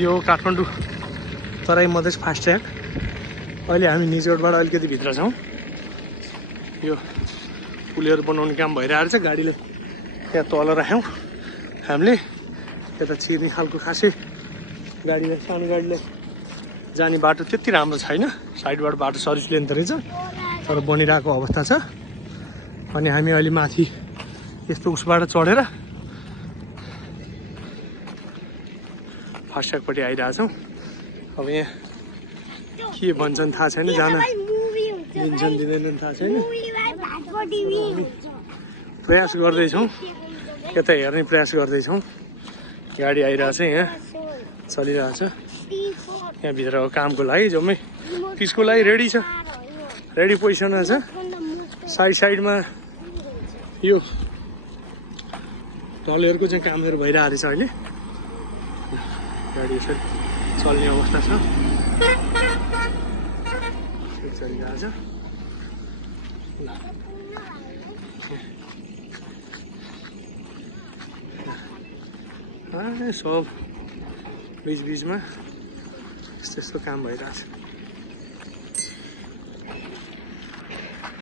यो काठमाडौँ तराई मधेस फास्ट्याग। अहिले हामी निजगढबाट अलिकति भित्र छौँ। यो पुलहरू बनाउने काम भइरहेको छ। गाडीले त्यहाँ तल राख्यौँ हामीले। यता छिर्ने खालको खासै गाडीलाई, सानो गाडीलाई जाने बाटो त्यति राम्रो छैन। साइडबाट बाटो सर्भिस लेन त रहेछ, तर बनिरहेको अवस्था छ। अनि हामी अहिले माथि यस्तो उसबाट चढेर फास्ट्यागपट्टि आइरहेछौँ। अब यहाँ के भन्छन् थाहा छैन, जान दिन्छन् दिँदैनन् थाहा छैन। प्रयास गर्दैछौँ, यता हेर्ने प्रयास गर्दैछौँ। गाडी आइरहेछ, यहाँ चलिरहेछ। यहाँभित्रको कामको लागि जम्मै त्यसको लागि रेडी छ, रेडी पोजिसनमा छ। साइडमा यो ढलेहरूको चाहिँ कामहरू भइरहेको रहेछ अहिले। गाडी यसरी चल्ने अवस्था छ, चलिरहेको छ। सब बिचमा यस्तो काम भइरहेछ।